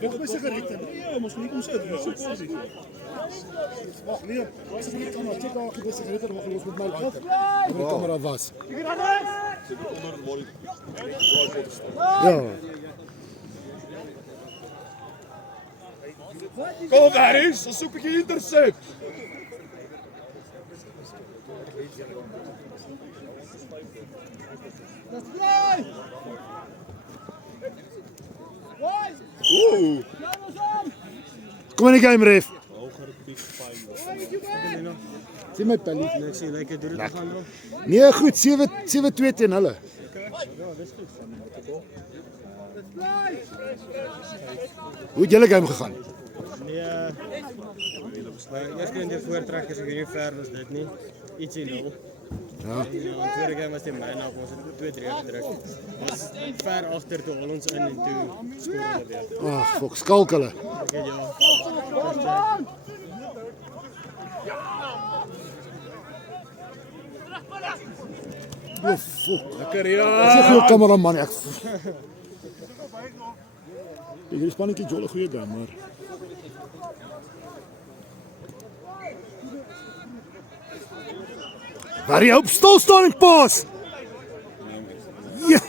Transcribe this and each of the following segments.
Nog met sigaretten. Ja, mos nie kom sit. Dis so positief. Wag, nee. As ek net kan maar check of die sigaretten nog los met my lighter. Die kamera was. Ja. Kom daar is, dan soek ek die intercept. Oeh. Kom in die game, ref. Sien my pellie. Ek sê lekker doen dit gaan dan. Nee, goed, 7-2 teen hulle. Hoe het julle game gegaan? Nee. Maar eers keer in die voortrekkers, ek weet nie ver was dit nie. Ietsie 0. Ja. Die tweede game was die myne op, ons het 2-3 gedruk. Ons ver agter toe hol ons in en toe skoor hulle weer. Ag, fok, skalk hulle. Okay, ja. O, fok. Lekker Dis 'n ja. goeie kameraman ek. Hierdie spannetjie jolle goeie game, maar waar jy op stil staan en pas. Ja.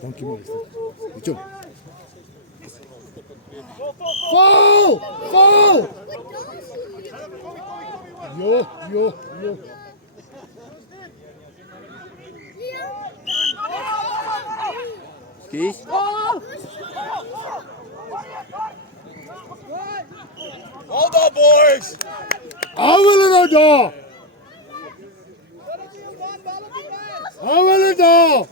Dankie meester. Goed jong. Val! Val! Jo. Kies. Hold on boys. Hou hulle nou daar. Hou hulle daar.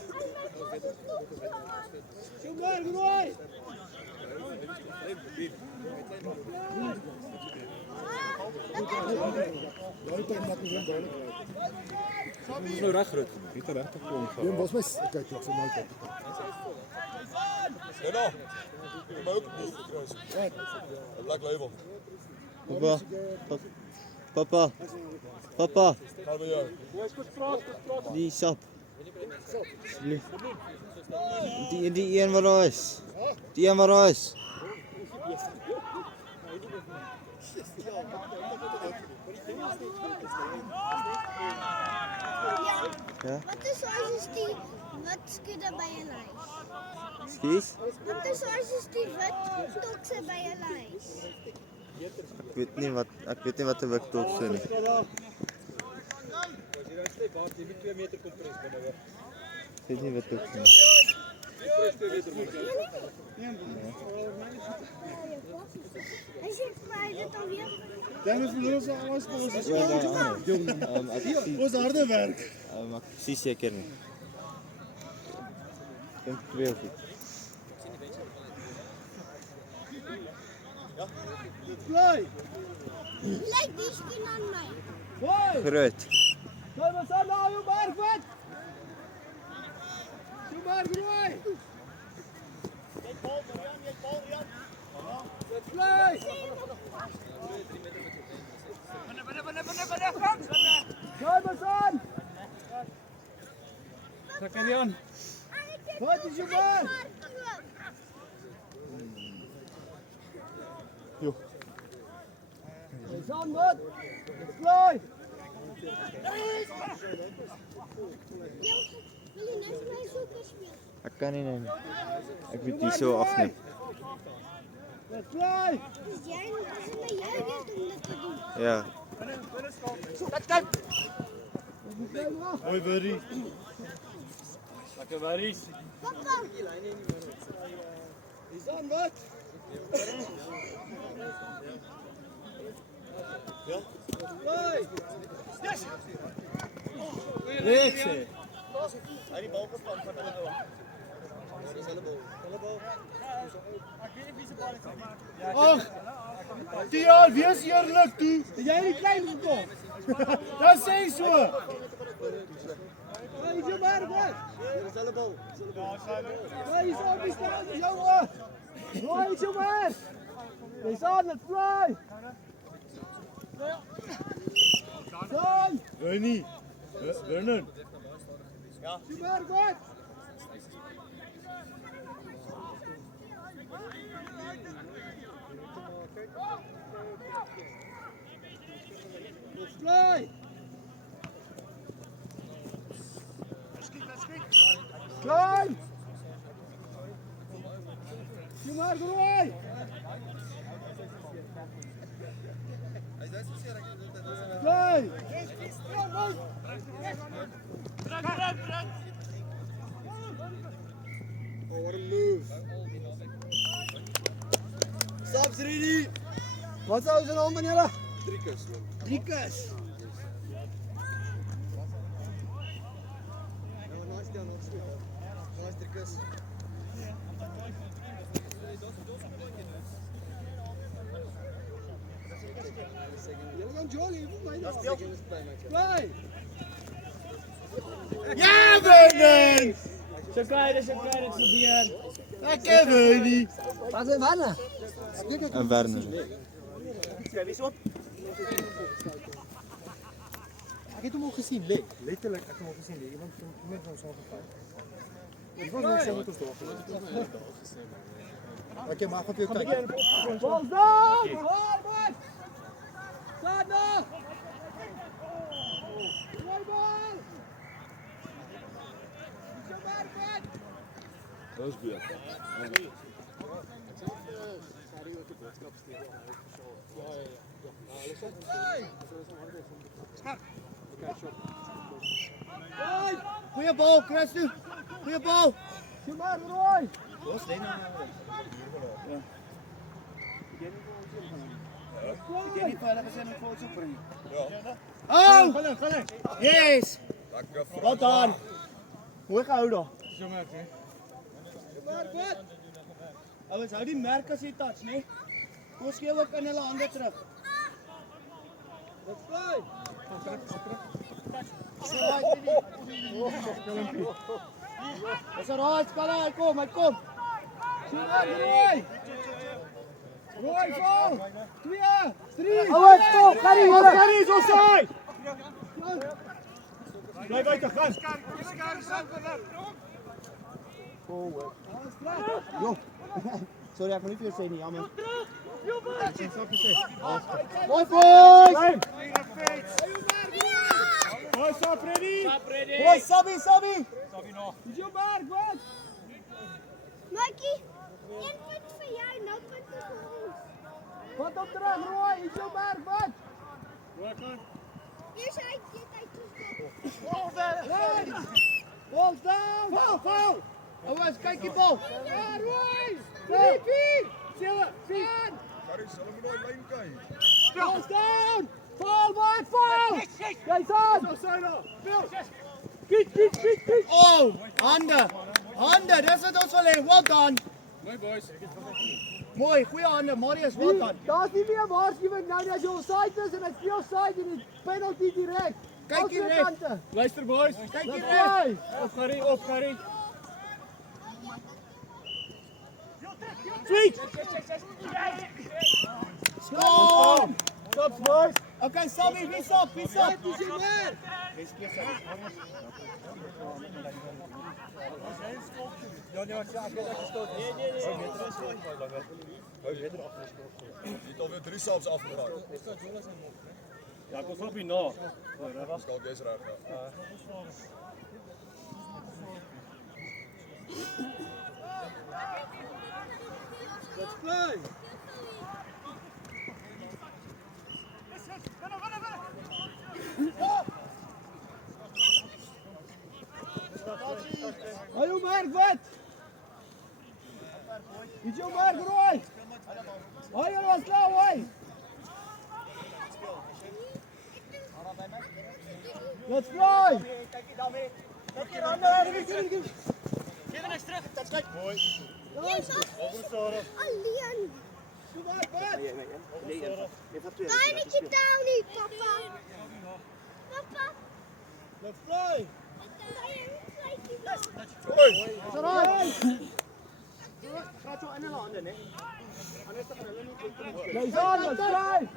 Nou reg groot. Dit reg te kom. Jy was my kyk nog vir my kyk. Ja nou. Kom ook nie. Lekker label. Papa, Gaan we jou. die sap. Die een wat daar is. Die een wat daar is. Ja? Wat is soos die wat skudde by 'n lys? Skies? Wat is soos die wat tokse by 'n lys? Ek weet nie wat 'n wiktok is nie. Ek weet nie wat dit is. As jy vry dit alweer. Dan is vir ons alles kom ons is Ek ons harde werk. maar ek sien seker nie. Ek dink 2 of iets. Lyk die skien aan my. Groot. Wat is jou man? Ek kan nie nou nie. Ek moet hier so afneem. Is jy is jy weet om dit te doen? Ja. Hoi Berry. Lekker worries. Papa, Dis aan wat? Reeks hè. Hy die bal gespan van hulle ou. Ag! Tiaan, wees eerlik toe. Jy het die klein gekom. Dan sê so. Hey, jy maar wat? Dis hulle bal. Hey, so op die staan, jou hoor. Rooi, jy maar. Jy's aan het fly. Son! Vernie. Vernon. Ja. Jy maar wat? Fly! Klein! Jy maar groei! Klein! Oh, what a move. Stop's ready. Wat sou se naam meneer? Driekus man. Driekus. Nice down, nice down. Nice Driekus. Jy gaan jolly, hoe my nou? Play. Ja, Vernon! Dis okay, dit gebeur. Ek ken Vernie. Wat is wanneer? En Werner. Ek het hom al gesien lê. Letterlik ek het hom al gesien lê. Iemand het hom so geval. Ek wou net sê wat ons daar. Okay, maar gaan vir jou kyk. Bal down! Hoor man! Staan nou! Gooi bal! Kom maar man! Dat is goed. Goeie bal, Christo. Goeie bal. Kom maar, Roy. Ons lê nou. Jy nie vir hulle gesê om voet te bring. Ja. Oh! Yes. Lekker Wat dan? Mooi gehou daar. So merk hè. Maar wat? Ouens, hou die merk as jy touch, né? Ons gee ook in hulle hande terug. Wat fly? Dis 'n raai spel, hy kom. Sien maar, Roy. Roy, val. 2, 3. Ouens, kom, gaan nie so saai. Bly buite gaan. Jo. Sorry, ek moet nie vir jou sê nie, jammer. Mooi boys! Mooi stop ready! Mooi Sabby! Is jou mark, wat? Mikey, 1 punt vir jou, nou punt vir ons. Wat op terug, Roy? Is jou mark, wat? Eers uit, dit uitgestop. Ball down! Val! Ouens, kyk die bal! Ja, Roy! 3, 4! 7, 4! Harry, sal hom daai lyn kyk. Ball's down! Val! Jy's aan! Kiet! Oh! Hande! Dis wat ons wil hê. Well done! Mooi boys. Mooi, goeie hande. Marius, well done. Daar's nie meer waarskuwing nou nie as jy offside is en hy speel side en die penalty direk. Kyk hier reg. Luister boys. Kyk hier reg. Op Gary. Sweet! Stop! Stop, boys! Okay, Sammy, wie stop? Dis jy man! Jy het alweer 3 saps afgeraak. Ja, kom op hier na. Skalk jy's reg. Let's play! Hallo Mark, wat? Is jou Mark, Roy? Hoi, was klaar, hoi! Roy. Alleen. Pijnetje down niet, papa. Papa. Let's play. Hoi. Is eruit. Blijf aan, let's play.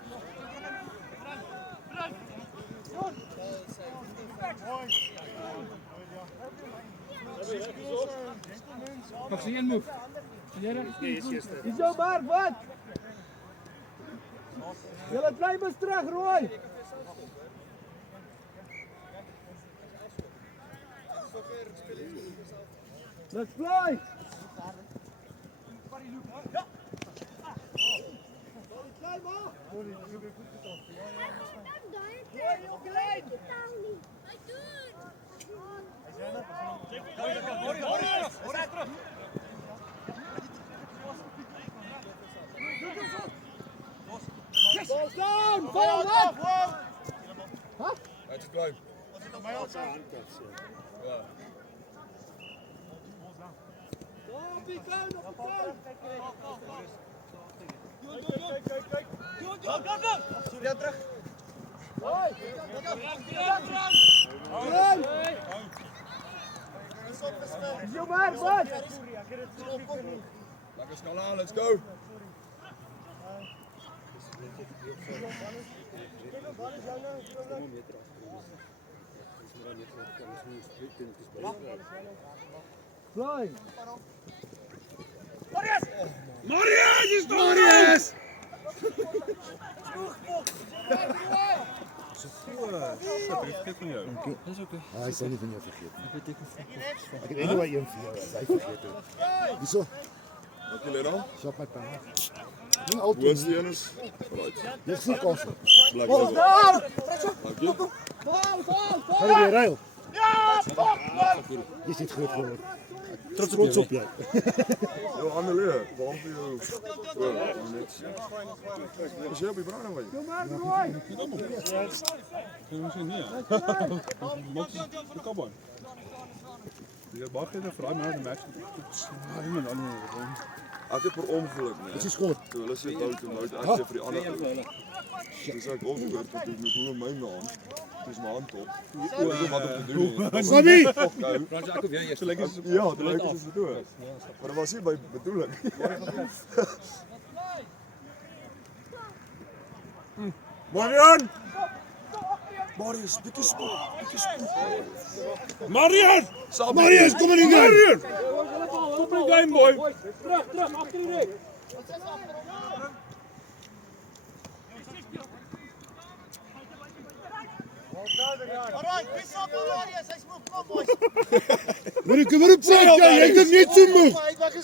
Nog zien move. Is jou maar wat? Julle bly maar terug, Roy. Let's play. Ball down, ball up. Huh? Uit is klein. Ja. Op die klein, op die klein. Is jou maar wat? Lekker snel aan, let's go. Fly. Marius is nog Marius! Hij is niet van jou vergeten. Ik weet niet wat je hem vergeten. Hij vergeten. Wieso? Dank jullie dan. Shop mijn pa. Niet Hoe altijd. is die jongens? Right. Dit is niet kosten. Blijf zo. Down. Dank je. Ga je weer rijden? Ja, je zit goed voor. Trots op jij. Yo, Annelie, waarom voor jou? Niks. Is jij op je bruin aan Jou maar Roy. Ek het per ongeluk, nee. Het is goed. Toe hulle sê dood en nooit ek sê vir die ander. Dis ek ook gehoor dat ek moet doen my naam. Dis my hand op. Ek weet nie wat om te doen. Sammy! Ja, dit lyk asof dit doen. Maar dit was nie by bedoeling. Marian! Marius, bietjie spoed. Marian! Marius, kom in die game! Kom in die game, boy! Terug, achter die rek. Kom maar op, zeg jij. Jij kan niet zo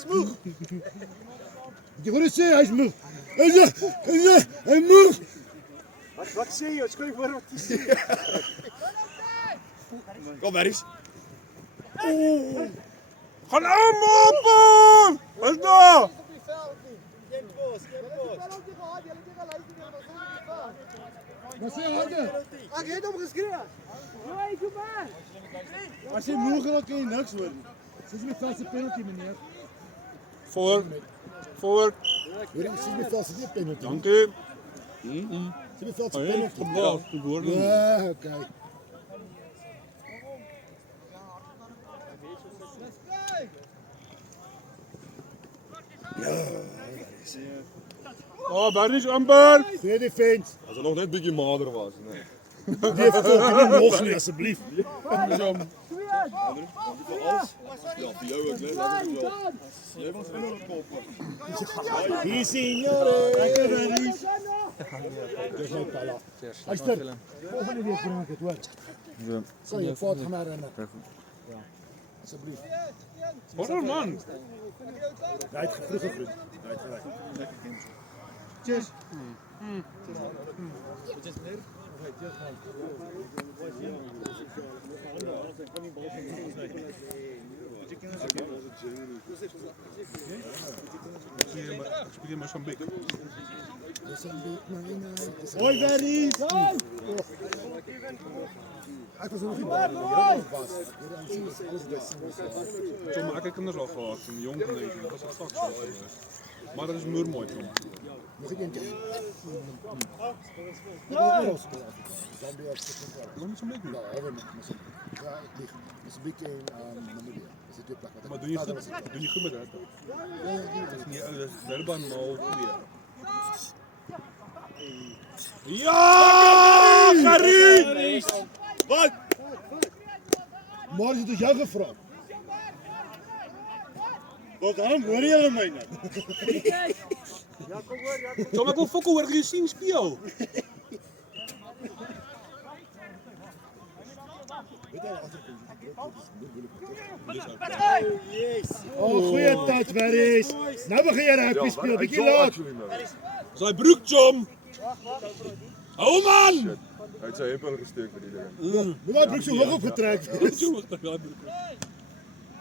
moe. Je hoort het zeggen, hij is moe. Hij is moe. Wat sê jy? Skryf hoor wat jy sê. Kom, Marius. Gaan aan, man! Wat nou? Wat zeg je? Ek het hom geskree. Roy, kom maar. Als je moe gaat, kan je niks worden. Dit is mijn vaste penalty, meneer. Voor. Dit is mijn vaste penalty. Dank u. Dit is mijn vaste penalty. Ja, oké. Oh, Bernie is amper. Tweede defense. Als er nog net een beetje mager was. Nee. Die heeft toch nog niet, alsjeblieft. Ja, voor jou ook, hè? Jij was gewoon een kop. Hier, signore. Lekker, Bernie. Dat is mijn pala. Luister, volgende week breng ik het weg. Zal je fout gaan herinneren? Ja, alsjeblieft. Wat een man. Rijd vroeger groen. Rijd gelijk. Cheers. Ik speel in Mozambique. Hoi, Berries! Ek was nog nie baie was. Zo maak ik hem er al gehad, een jong genezen, dat was het straks al. Maar dat is meer mooi, Tom. Nog een keer. Waarom is het mee? Ja, we moeten. Ja, ek lieg. Dis 'n bietjie in Namibië. Dis 'n twee plekke. Maar doe je goed met dat? Dat is niet uit, dat is Durban, maar ook weer. Ja, Gary! Wat? Maar is dit jou gevra? Wat dan? Hoor jy hulle my nou? Zo, maar ik wil fokken hoor, je zien speel. Oh, goeie touch, Berries. Nou begin jy rugby speel, bietjie laat. Zijn broek, Tom! Hou man! Hij heeft zijn heupen gesteekt voor die dingen. Moet my broek so hoog opgetrek.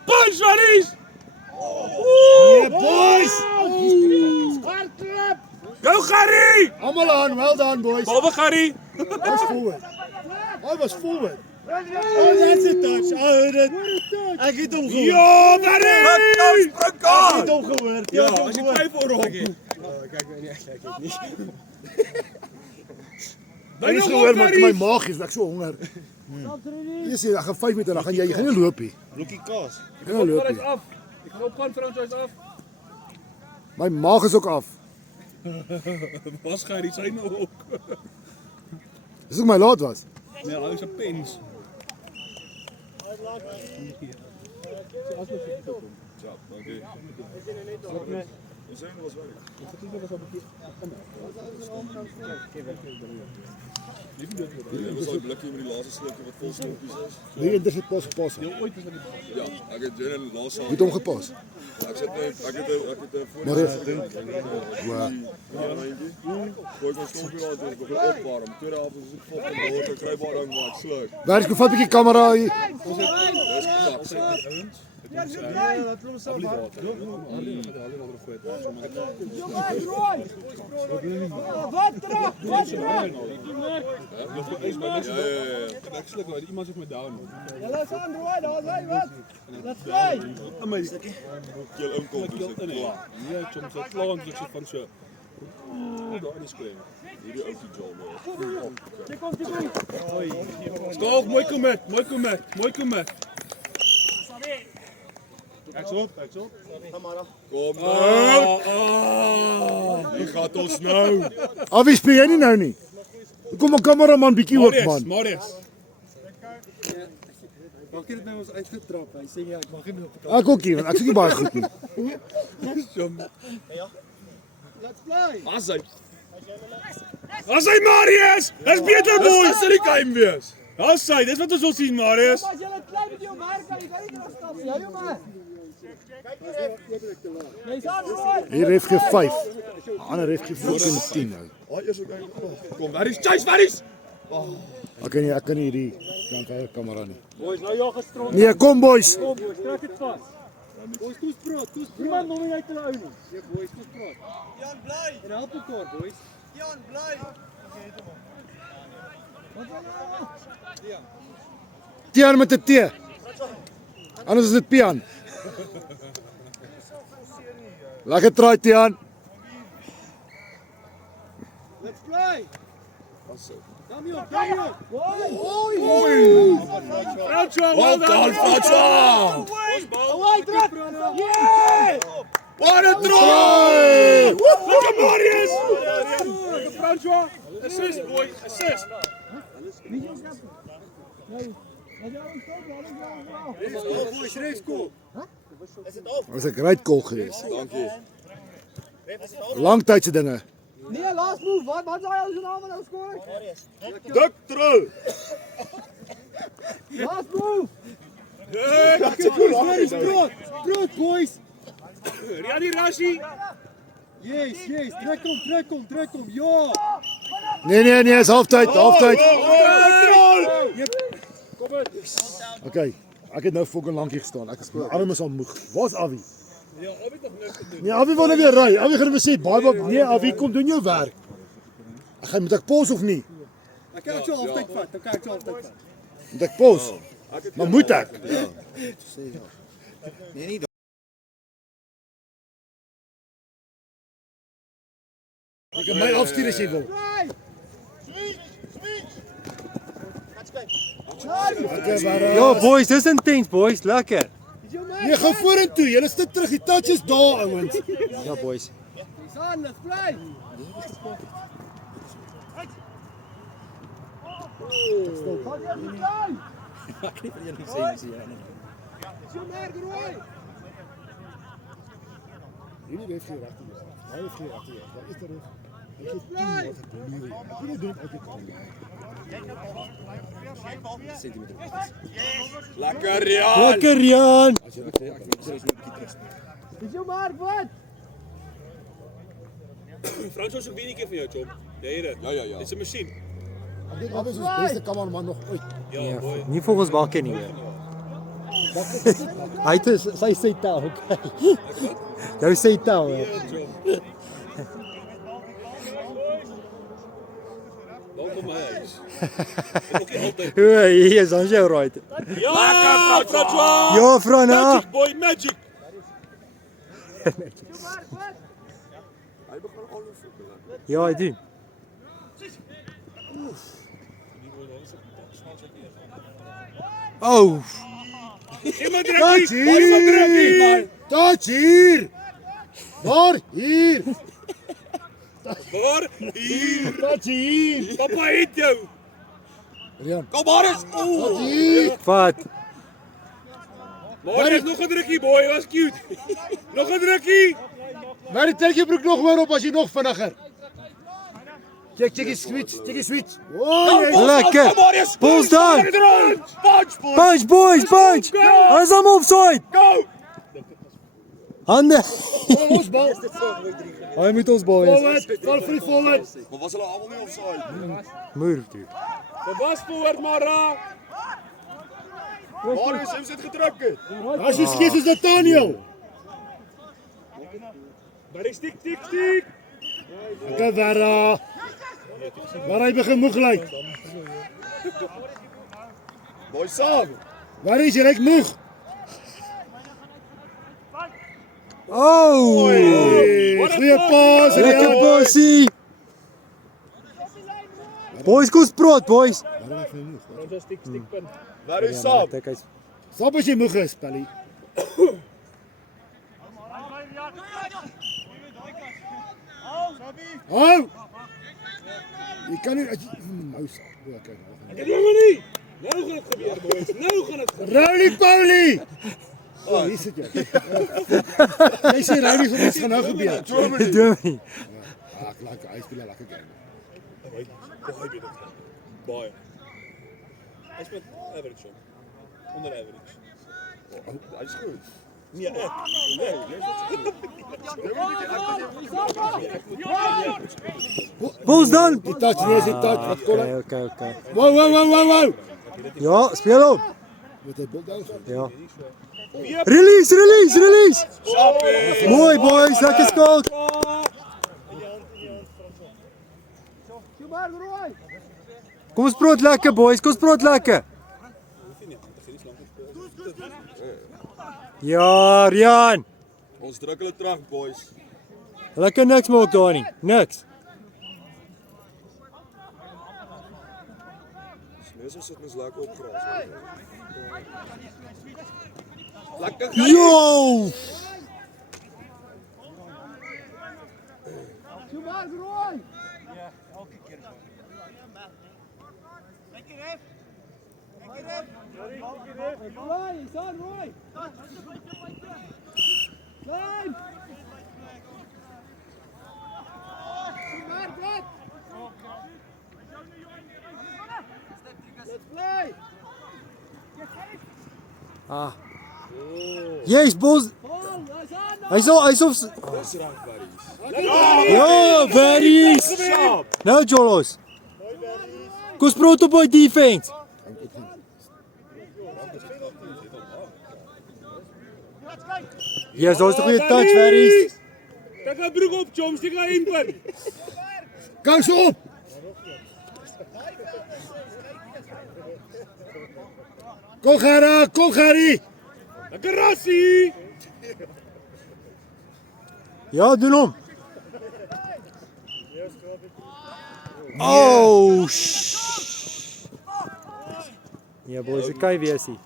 Punch, Maries! Nee, boys. Go, Gary! Almal aan, well done, boys. Bal Gary! Was forward. I was forward. Oh, that's a touch. I heard it. Ek het hom gehoor. Ja, Gary! Ek het hom gehoor. Ja, als je twijfelt voor hem. Kijk niet. Ek het gehoor maar my maag is, ek so honger. Jy sê, ek gaan 5 meter, dan gaan jy gaan nie loop nie. Blokkie kaas. Jy gaan nie loop nie. af. Ik ga opgaan, franchise af. My maag is ook af. Was Gary, zijn nou ook. Dis ook my laat was. Nee, hij is een pins. Ja, oké. Zijn was weg. Dat was al blikje met die laatste slukje wat vol snoepjes is. Nee, dit is pas gepas. Ja, ik heb Jen en laatste. Wie het hom gepas? Ik zet voor Maar de Wow. gooi ik mijn snoepje uit en ik begin opwarmen. Tweede avond is het vol van de hoort, ik krijg maar dan maar ik sluk. Waar is vat 'n bietjie kamera hier? Dat is knap. Iemand zit me down. Laat aan Roy, daar is wat. Let's play. Keel inkomt, dus ik klaar. Nee, soms het klaar, dus ik zit van zo. Daar is springen. Hierdie ook die jol. Stop, mooi commit. Kijk zo op. Kom nou. Die gaat ons nou. Wie speel jy nie nou nie? Kom 'n kameraman bietjie ook man. Marius. Maak jy dit nou ons uitgetrap? Hy sê ja, ek mag nie meer op die Ek ook nie, want ek is nie baie goed nie. Let's play. As hy Marius! Dis beter boys, dis die game wees. As hy, dis wat ons wil sien Marius. As jy net klein met jou merk, kan jy nie terugstap nie. Jy hom maar. Jy's aan Roy. Hier ref gee 5. Ander ref gee 14-10 nou. Kom, waar is Chase, waar is? Ek kan nie hierdie kant van die kamera nie. Boys, nou jy gestrond. Nee, kom boys. Kom boys, trek dit vas. Boys, toespraak. Niemand nog nie uit hulle ou nie. Ja, boys, toespraak. Jan bly. En help mekaar, boys. Jan bly. Tian met 'n T. Anders is dit Pian. Lekker try Tian. Let's play. Damian. François, well done, François! Away, trap. Yeah! What a try! Look at Marius! François, assist boy, assist. Dat was 'n great goal geweest. Dankie. Langtydse dinge. Nee, last move. Wat is hy se naam nou skoor? Duktro! Last move. Brood, boys. Riadi Rashi! Yes, trek hom. Ja. Nee, is halftyd. Okay, ek het nou fucking lank hier gestaan. Ek is my arm is al moeg. Waar's Awie? Ja, Awie toch niks te doen. Nee, Awie wil nou weer ry. Awie gaan hom sê, "Baie nee, Awie kom doen jou werk." Moet ek pos of nie? Dan kan ek so halftyd vat. Moet ek pos? Maar moet ek? Nee, nie Jy kan my afstuur as jy wil. Ja, boys, dis intens, boys. Lekker. Nee, gaan vorentoe. Julle sit terug. Die touch is daar, ouens. Ja, boys. San, let's play. Hierdie heeft geen recht hier. Hij heeft geen recht hier. Daar is de rug. Hij geeft 10 wat ik beluur. Ik wil het doen uit de kant. Lekker, ja! Lekker, Jan. Als je recht hebt, Is jou Mark, wat? Frans was ook weer een keer van jou, Tom. Ja. Dit is een machine. dit is ons beste cameraman nog ooit. Ja, nie volgens Bakke nie hoor. Hy het sy tel, okay. Jou sy tel. Welkom my huis. Altyd. Hier is ons jou right. Ja, François! Ja, Frana. Magic boy, magic! Ja, hy doen. Oh. Iemand drukkie! Touch hier! Daar, hier! Waar? Hier! Touch hier! Papa eet jou! Rian, Kom maar eens! touch hier! Wat? Maar er is nog een drukkie, boy. Was cute. Nog een drukkie! Maar die trek je broek nog maar op als je nog vinniger. Check die switch. Oh, nee. Lekker. Kom maar eens! Bulls down. Punch, boy! Punch, boys, punch. Hy is hom offside. Go! Hande. Ons bal. Hy moet ons bal wees. Forward. Maar was hulle allemaal niet offside? Moer toe. De was voort, Mara! Marius, hem zit gedrukt. Als je schiet is Nathaniel. Maar ik stik. Oké, Vera. Waar hij begint moe gelijk. Mooi samen. Waar is je? Lijkt moe. Oh. Goeie pas. Lekker bossie. Boys, kom spraak, boys. Waar is Sam? Stop als je moe is, Pelly. Oh! Je kan niet... Muis. Ja, kijk. Ik jongen niet! Nou gaat het gebeuren, boys. Nou gaat het gebeuren. Rowley Paulie! Oh, hier zit je. Hij zei Rowley van iets gaan nou gebeuren. Doe. Ah, lekker. Hij speelt lekker game. Boy, ben het. Boy. Hij speelt average, zo. Onder average. Hij is goed. Ja, echt. Bulls down. Die touch niet eens, die touch. Wat kon hij? Okay. Wow. Ja, speel op. Met de bal down. Ja. Release. Mooi, boys. Lekker skok. Kom ons praat lekker, boys. Kom ons praat lekker. Ja, Rian. Ons druk hulle terug, boys. Hulle kan niks maak daar nie. Niks. Meestal sit ons lekker op gras. Lekker. Yo! Ah. Yes, Bulls. Hy's op. Dis reg, buddies. Ja, very. Nou, Jolos. Kom spraak op by defense. Yes, daar's 'n goeie touch, very. Kijk haar broek op, Chom. Stik haar in, man. Kous op! Kom Gerrie. Lekker rassie! Ja, doen hom. Oh, ja, boys, dit kan nie wees nie.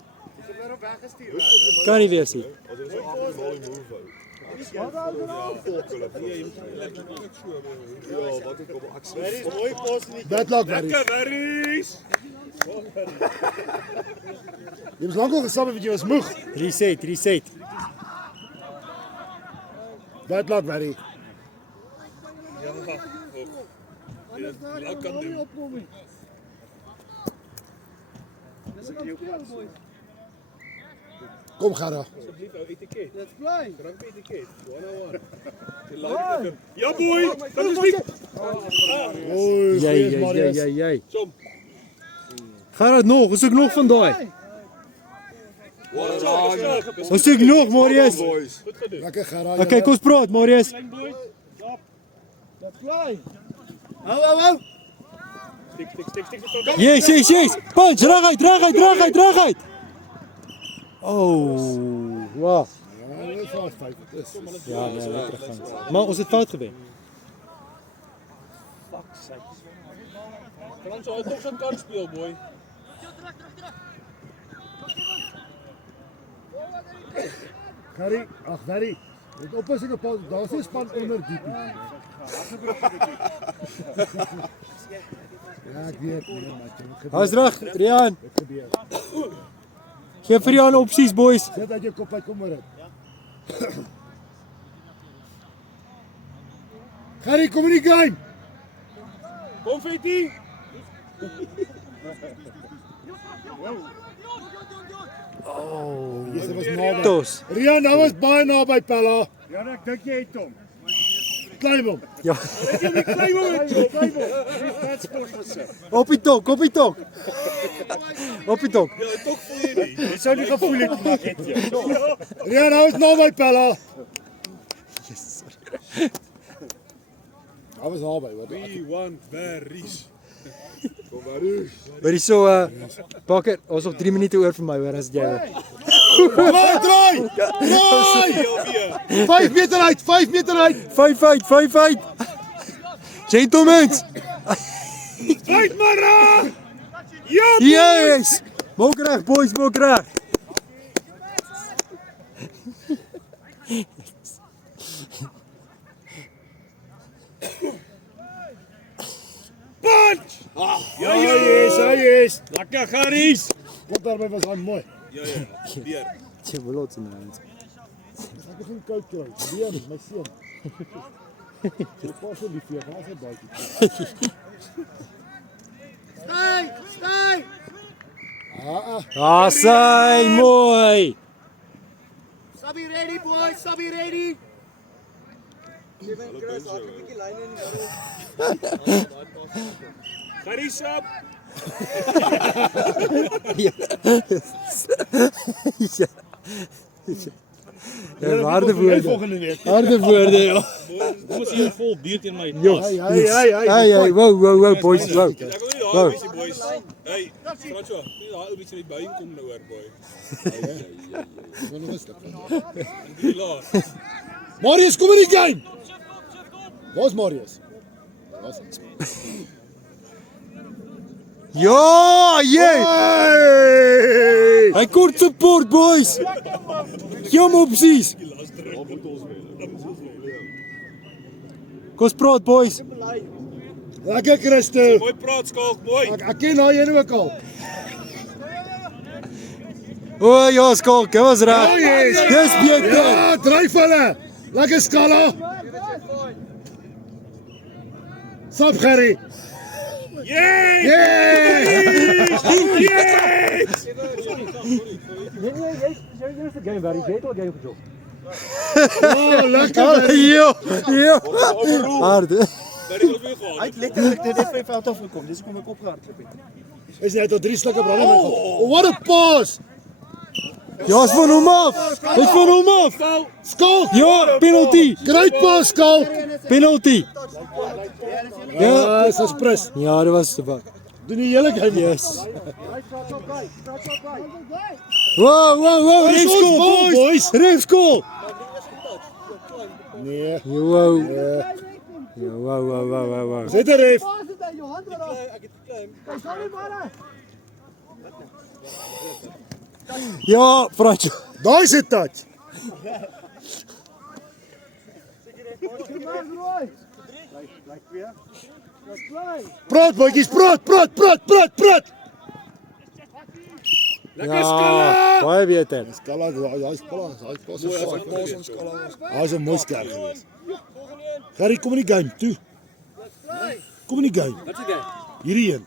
Kan nie wees nie. As ons 'n afgehaal move hou. Ja, wat ek op aksie. Bad luck, Barry. Lekker Barry's! Jy was lank al gesamen want jy was moeg. Reset. Bad luck, Barry. Lekker doen. Kom Gerrie. Asseblief ou etiket. Let's play. Rugby etiket. 101. Ja boy, dat is nie. Oei, Jy. Som. Gaan dit nog? Ons soek nog van daai. Wat Ons soek nog, Marius. boys. lekker Gerrie. Okay, kom ons praat, Marius. Let's play. Hou. Stik. Yes. Punch, reg uit. Oh, wow. Ja, dit is 5. Ja, nee, lekker gaan. Maar ons het fout gewen. Frans sou tog so kan speel boy. Gerrie, ag Barry. Dit oppassing op daar's 'n span onder diepie. Ja, ek weet nie, maar Hy's reg, Rian. dit gebeur. Geef vir Rian opsies, boys. Sit uit jou kop uit, kom maar dit. Gerrie, kom in die game. Confetti. Dis was naby. Tos. Rian, nou was baie naby Pella. Ja, ek dink jy het hom. Klim hom. Ja. Klim hom. Dit sport gesit. Op die tok. Ja, tog voel jy nie. Jy sou nie gevoel het maar het jy. Rian, nou was naby Pella. Hij was naby, hoor. We want Barry's. Kom Barry. Maar die so Bakker, ons nog 3 minute oor vir my hoor as jy. Draai! 5 meter uit, 5 meter uit. 5 uit. Gentlemen. Uit Mara! Ja! Yes! Maak reg, boys, maak reg. Punch! Ja, hy is. Lekker Garries! Wat daarby was hy mooi. Ja, weer. Jy wil ons nou. Ek begin koud kry. Leon, my seun. Jy pas op die vuur, waar is hy buite? Stay. Sy mooi. Sabby ready boys, Sabby ready. Garries op! Ja, harde woorde. Volgende week. Harde woorde, ja. Kom ons hier vol bier teen my. Jos. Hey, wow, boys, wow. Ek wil nie daai weesie boys. Hey, Fransjo, nie daai ou bietjie uit die buien kom nou hoor boy. Die laat. Marius, kom in die game. Waar's Marius? Ja, jy. Hy kort support, boys. Gee hom opsies. Kom ons praat, boys. Lekker Christo. Mooi praat skalk, mooi. Ek ken daai een ook al. O ja, skalk, hy was reg. Dis beter. Ja, dryf hulle. Lekker skala. Sap Gerrie. Yay! Yes! Oh, lekker. Ja. Harde. Barry wil weer gaan. Hy het letterlik net van die veld af gekom. Dis hoekom ek opgehardloop het. Is net tot 3 stukke brande my gehad. Oh, what a pass. Ja, is van hom af. Dis van hom af. Skalk. Ja, penalty. Great pass, Skalk. Penalty. Ja, dis prins. Ja, dit was te wat. Doen die hele game. Yes. Hy praat op by. Wow, ref skool, boys. Ref skool. Nee. Wow. Ja, wow. Zet er ref. Pas dit aan jou hand maar. Ek het geklim. Hy sal nie maar. Ja, Fransjo. Daai is 'n touch. Maar rooi. Bly weer. Dis bly. Praat boetjies, praat. Ja, baie beter. Skala, daai pas is saai. Hy's 'n mooi sterk geweest. Gary, kom in die game toe. Kom in die game. Wat is dit? Hierdie een.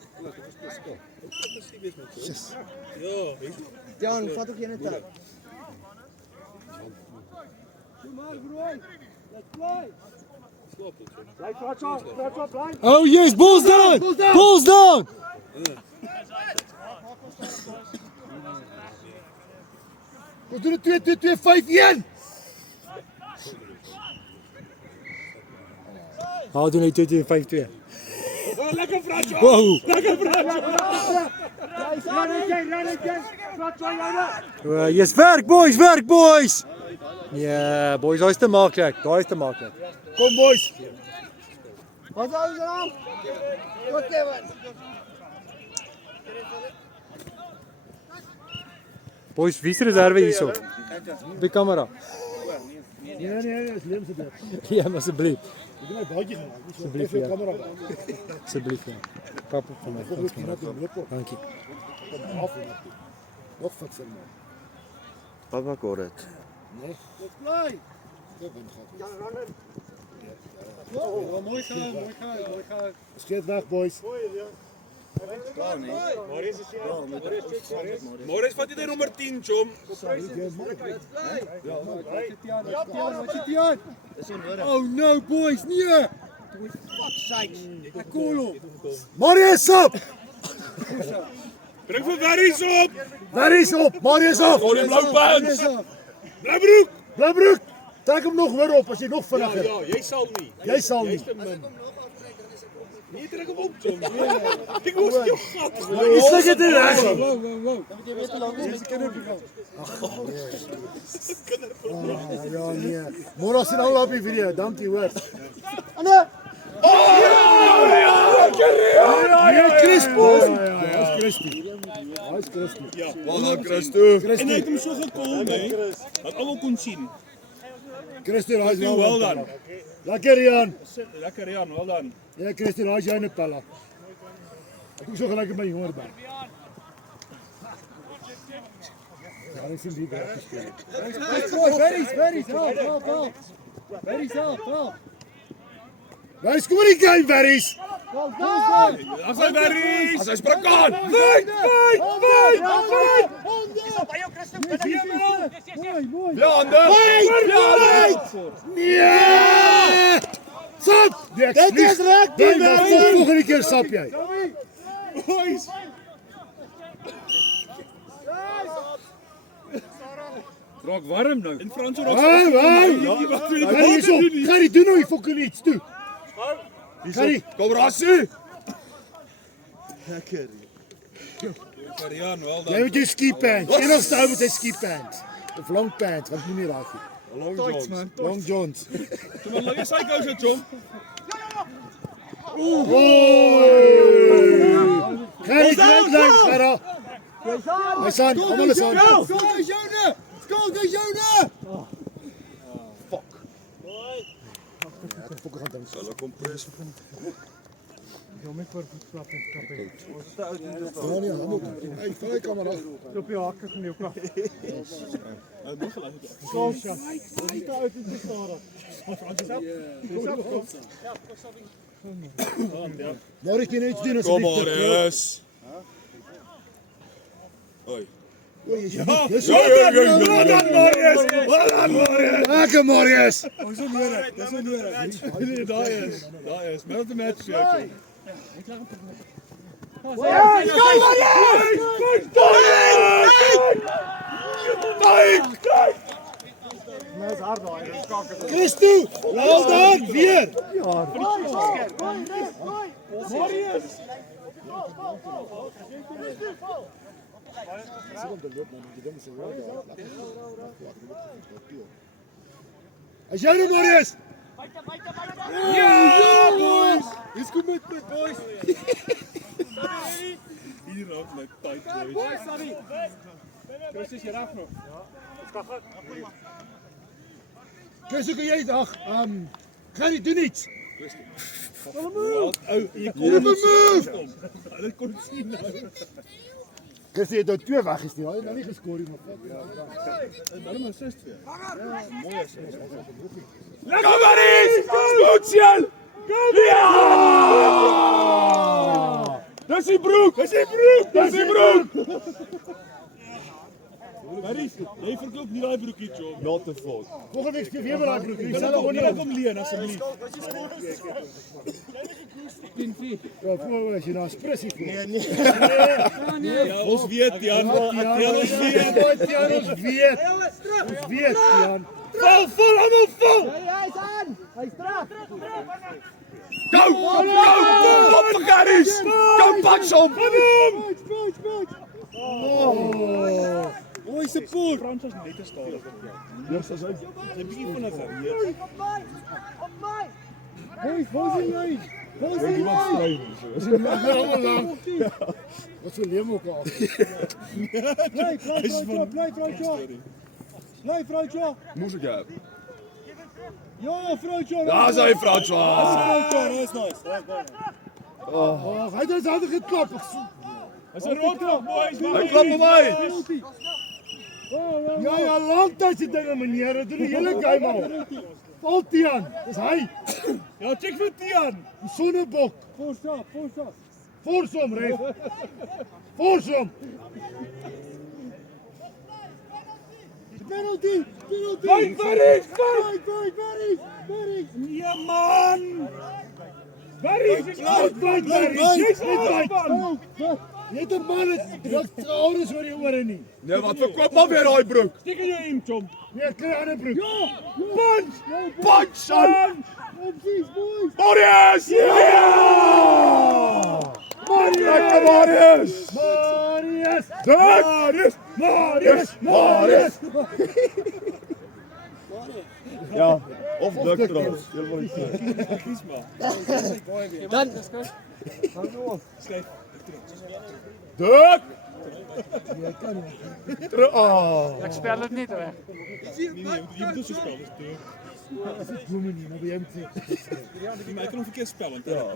Jan, vat ook een tou. Maar rooi. Dis bly. Bly praat op, bly. Oh yes, balls down. Ons doen dit 2-2-2-5-1. Hou doen hy 2-2-5-2. Lekker Fransjo! Wow. Lekker Fransjo! Ran dit. Praat jy nou? Yes, werk boys. Ja, boys, daai is te maklik. Kom boys. Wat is ons naam? Tot Kevin. Boys, wie se reserve hierso? Op die kamera. Nee, is leem se dit. Ja, maar asseblief. Ek het my baadjie gemaak. Asseblief, Vir ja. kamera. Asseblief ja. Pap op van my. Kom ek net loop op. Dankie. Kom af en af. Nog vat vir my. Wat maak oor dit? Dis bly. Mooi gaan. Skiet weg boys. Morris, vat jy die nommer 10, chom? Wat sit jy aan? Oh no boys, nee. Ek call hom. Marius op. Bring vir Verries op! Verries op. Marius op. Voor die blou pants! Blou broek! Blabroek. Trek hom nog hoor op as jy nog vinniger. Ja, jy sal nie. Jy sal nie. Nee, trek hem op, chom. Ek hoor jou gat. Jy sluk dit in reg. Ja nee. Môre sien al op die video. Dankie hoor. Ja, Crispo. Ja, crispy. Hy's crispy. Voilà, Christo. En hy het hom so gekol, nee. Dat almal kon sien. Crispy, hy's Wel dan. Lekker Jan. Lekker Jan, wel dan. Ja, Crispy, hy's jy 'n pella. Ek is so gelyk met my hongerberg. Ja, dis in die berg gespeel. Very, help. Very help. Wys kom in die game, Verries. Go. As hy Verries! As hy sprak aan! Mooi. Blande! Nee! Sap! Dit is reg, volgende keer sap jy. Boys! Raak warm nou. En Fransjo Hou. Wat Hierso. Gaan jy doen nou die fucking iets toe. Gary, Kom Rassie! Lekker Jan, wel jy dan. moet jou ski pants. Enigste ou met sy ski pants. Of long pants, want nie raak nie. Long Johns. Long Johns. Kom maar, jy sy kouse, chom. Gary, kijk, Gara. Hy staan, almal is aan. Go, dis joune. Hulle kom pres. Ja nee, hou op. Hey, val die kamera. Op jou hakke van jou klag. Maar ek kan iets doen as Kom Marius. Oi. Marius. Marius. Lekker Marius. Dis so nodig. Daai is. Met die match, chom. Christo, wel dan, weer. As jy nou Marius. Ja, boys! Dis goed met boys. Hier raak my tyd, boys. Chris is hier reg nog. Christo, kan jy dag, Gary, doen iets. Ou, jy Kom move. Hulle kon sien nou. Christo het nou 2 weggesteek. Hy het nou nie geskoor nie, maar Daarom assist weer. Mooi assist. Lekker Maries! Spoetsel! Ja! Dis die broek! Dis die broek! Dis die broek! Maries, jy verkoop nie daai broekie, John. Not te vol. volgende week speel weer met daai broek. Jy Jy sal sal onder kom leen asseblief. Ja, voor as jy nou sprissie voel. Ja, ons weet Jan. Ja, ons weet. Ons weet. Ons weet, Jan. Vol, almal vol. Hy's aan. Hy's terug. Go! Go! Op vir Garys! Go punch hom! Mooi support. Frans is net te stadig. Yes, as hy. Sy bietjie vinniger hier. Waar is hy? Jy moet strei nie. Is hy almal lank? Wat so leem ook al. Bly vrouwtjie. Moes ek heb. Ja, vrouwtjie. Daar's hy, François. Dis nice. Hy het ons hande geklap. Is 'n rotklop, boys. Hy klap op my. Ja, lang tyd se dinge meneer. Dit doen die hele game al. Altian, dis hy. Ja, check vir Tian. Die sonnebok. Force hom, ref. Force hom. Penalty. Fight, Maries, fight. Ja man. Maries, Jy's net 'n man wat trouens oor die ore nie. Nee, wat verkoop maar weer daai broek. Steek in jou hemp, chom. Nee, kry 'n ander broek. Punch! Punch hom! Opsies, boys. Marius! Ja! Lekker Marius! Marius! Ja, of druk trouwens. Heel mooi. Dan Druk! ek spel dit net weg. Nee, jy moet so spel, dis toe. Dominee, nou by hom sê. Die my kan hom verkeerd spel want Ja.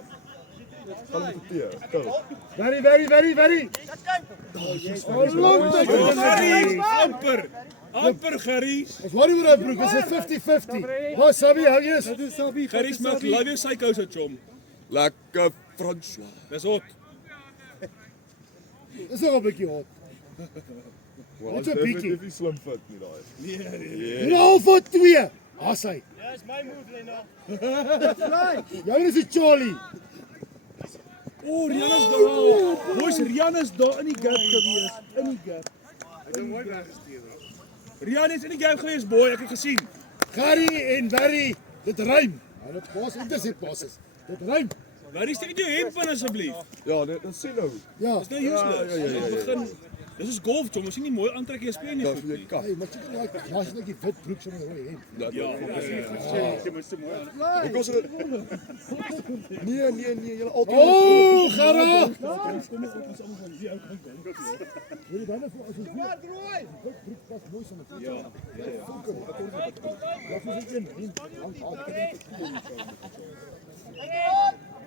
Gaan met die tee. Go. Very. Amper Gerries. Ons worry oor daai broek, is 'n 50-50. Waar Sabi, hou jy is? Gerries maak love jou sy kouse, chom. Lekker François. Dis hot. Dis nog 'n bietjie hot. Wat so bietjie. Definitief slim fit nie daai. Nou vir 2. As hy. Ja, is my move, Lena. Jou is 'n Charlie. O, Rian is daar. Boys, Rian is daar in die gap gewees. In die gap. Hy het hom mooi weggestuur. Rian is in die gap gewees, boy, ek het gesien. Gary en Barry, dit rym. Hulle pas intercept passes. Dit rym. Waar is dit jou hemp in asseblief? Ja, dit sien nou. Ja. Dis nou useless. Ja. Begin. Dis is golf, chom. As jy nie mooi aantrek jy speel nie Daar goed vir jou nie. kap. Hey, maar kyk nou, daar's net die wit broek sommer rooi hemp. Ja. Jy moet so mooi aan. Ek was Nee, julle altyd. Oh, Gara. Ja, drooi.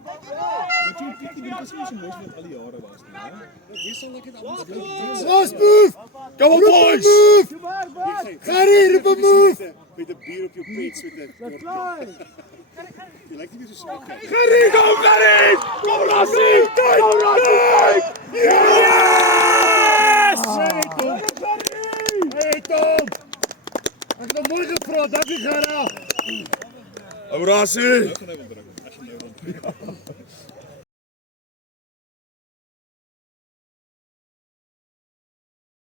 Wat jy kyk, die is nie so mooi wat al die jare was nie, hè? Last move. Come on boys. Move. Gary, roep 'n move. Met 'n bier op jou pets met 'n kort. Jy lyk nie meer so swak nie. Gerrie, go Gerrie! Kom Rassie! Kom Rassie! Yes! Hey Tom. Ek het hom mooi gevra, dankie Gara. Ou Rassie!